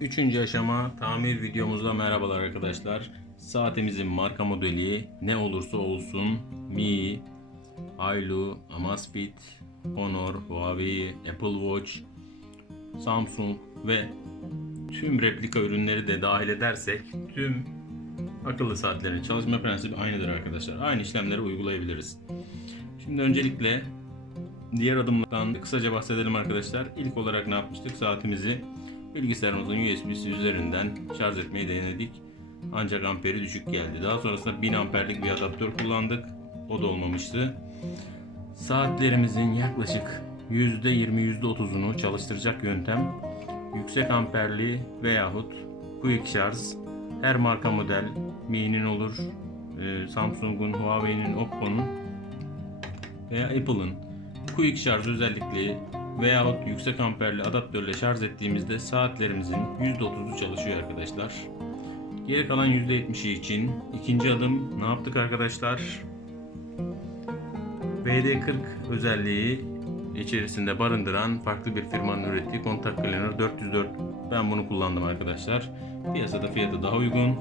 Üçüncü aşama tamir videomuzda merhabalar arkadaşlar. Saatimizin marka modeli ne olursa olsun Mi, Hailu, Amazfit, Honor, Huawei, Apple Watch, Samsung ve tüm replika ürünleri de dahil edersek tüm akıllı saatlerin çalışma prensibi aynıdır arkadaşlar. Aynı işlemleri uygulayabiliriz. Şimdi öncelikle diğer adımlardan kısaca bahsedelim arkadaşlar. İlk olarak ne yapmıştık? Saatimizi bilgisayarımızın USB'si üzerinden şarj etmeyi denedik. Ancak amperi düşük geldi. Daha sonrasında 1000 amperlik bir adaptör kullandık. O da olmamıştı. Saatlerimizin yaklaşık %20-%30'unu çalıştıracak yöntem yüksek amperli veyahut quick şarj. Her marka model Mi'nin olur, Samsung'un, Huawei'nin, Oppo'nun veya Apple'ın quick şarj özellikli veyahut yüksek amperli adaptörle şarj ettiğimizde saatlerimizin %30'u çalışıyor arkadaşlar. Geri kalan %70'i için ikinci adım ne yaptık arkadaşlar? WD-40 özelliği içerisinde barındıran farklı bir firmanın ürettiği Contact Cleaner 404. Ben bunu kullandım arkadaşlar. Piyasada fiyatı daha uygun.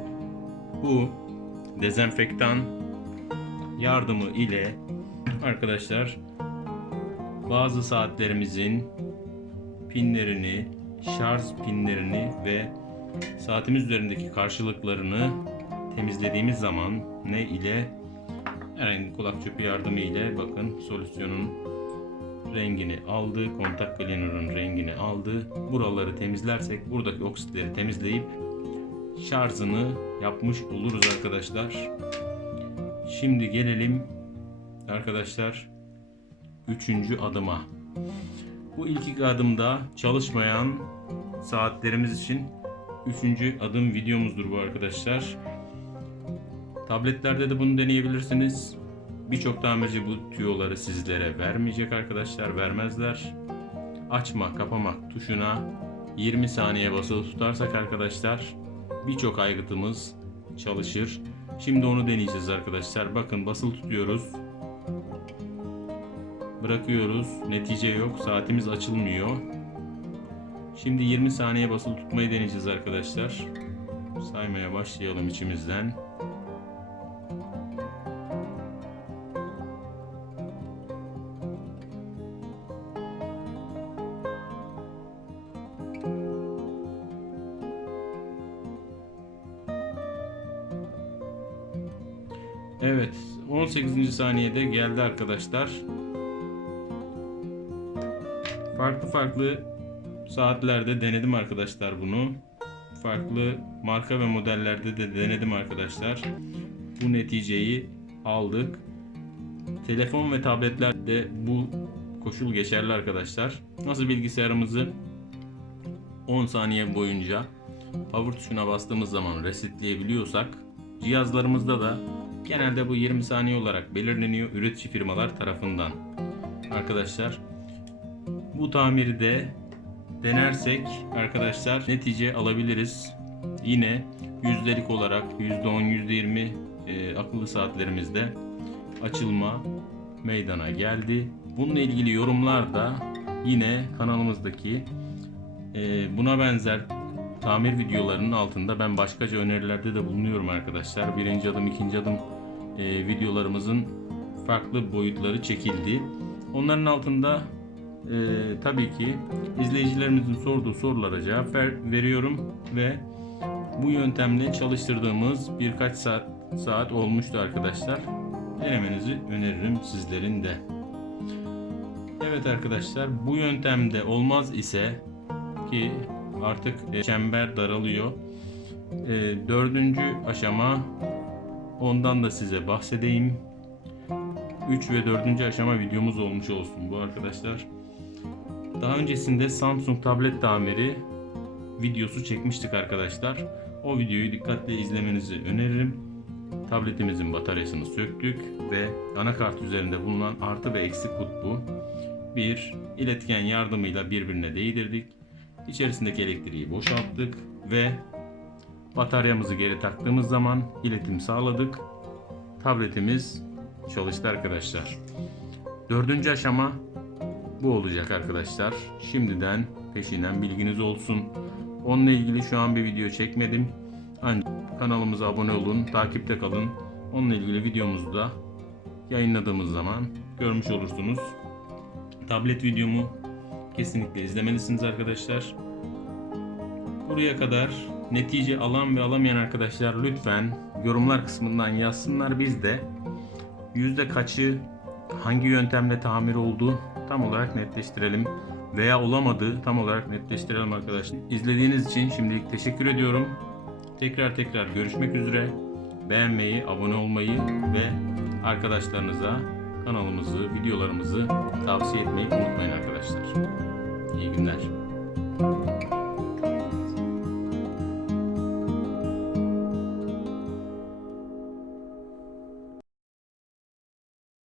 Bu dezenfektan yardımı ile arkadaşlar bazı saatlerimizin pinlerini, şarj pinlerini ve saatimiz üzerindeki karşılıklarını temizlediğimiz zaman ne ile? Herhangi kulak çöpü yardımı ile bakın solüsyonun rengini aldı, Contact Cleaner'ın rengini aldı. Buraları temizlersek buradaki oksitleri temizleyip şarjını yapmış oluruz arkadaşlar. Şimdi gelelim arkadaşlar üçüncü adıma. Bu ilk iki adımda çalışmayan saatlerimiz için üçüncü adım videomuzdur bu arkadaşlar. Tabletlerde de bunu deneyebilirsiniz. Birçok tamirci bu tüyoları sizlere vermeyecek arkadaşlar, vermezler. Açma, kapamak tuşuna 20 saniye basılı tutarsak arkadaşlar birçok aygıtımız çalışır. Şimdi onu deneyeceğiz arkadaşlar. Bakın basılı tutuyoruz. Bırakıyoruz. Netice yok. Saatimiz açılmıyor. Şimdi 20 saniye basılı tutmayı deneyeceğiz arkadaşlar. Saymaya başlayalım içimizden. Evet, 18. saniyede geldi arkadaşlar. Farklı saatlerde denedim arkadaşlar bunu. Farklı marka ve modellerde de denedim arkadaşlar. Bu neticeyi aldık. Telefon ve tabletlerde bu koşul geçerli arkadaşlar. Nasıl bilgisayarımızı 10 saniye boyunca power tuşuna bastığımız zaman resetleyebiliyorsak, cihazlarımızda da genelde bu 20 saniye olarak belirleniyor üretici firmalar tarafından. Arkadaşlar bu tamiri de denersek arkadaşlar netice alabiliriz. Yine yüzdelik olarak %10, %20 akıllı saatlerimizde açılma meydana geldi. Bununla ilgili yorumlar da yine kanalımızdaki buna benzer tamir videolarının altında ben başkaca önerilerde de bulunuyorum arkadaşlar. Birinci adım, ikinci adım videolarımızın farklı boyutları çekildi. Onların altında tabii ki izleyicilerimizin sorduğu sorulara cevap veriyorum ve bu yöntemle çalıştırdığımız birkaç saat olmuştu arkadaşlar. Denemenizi öneririm sizlerin de. Evet arkadaşlar, bu yöntemde olmaz ise ki artık çember daralıyor. Dördüncü aşama, ondan da size bahsedeyim. 3 ve 4. aşama videomuz olmuş olsun bu arkadaşlar. Daha öncesinde Samsung tablet tamiri videosu çekmiştik arkadaşlar. O videoyu dikkatle izlemenizi öneririm. Tabletimizin bataryasını söktük ve anakart üzerinde bulunan artı ve eksi kutbu bir iletken yardımıyla birbirine değdirdik. İçerisindeki elektriği boşalttık ve bataryamızı geri taktığımız zaman iletim sağladık. Tabletimiz çalıştı arkadaşlar. 4. aşama bu olacak arkadaşlar. Şimdiden peşinden bilginiz olsun. Onunla ilgili şu an bir video çekmedim. Ancak kanalımıza abone olun, takipte kalın. Onunla ilgili videomuzu da yayınladığımız zaman görmüş olursunuz. Tablet videomu kesinlikle izlemelisiniz arkadaşlar. Buraya kadar netice alan ve alamayan arkadaşlar lütfen yorumlar kısmından yazsınlar. Biz de yüzde kaçı hangi yöntemle tamir oldu tam olarak netleştirelim veya olamadı tam olarak netleştirelim arkadaşlar. İzlediğiniz için şimdilik teşekkür ediyorum. Tekrar görüşmek üzere. Beğenmeyi, abone olmayı ve arkadaşlarınıza kanalımızı, videolarımızı tavsiye etmeyi unutmayın arkadaşlar. İyi günler.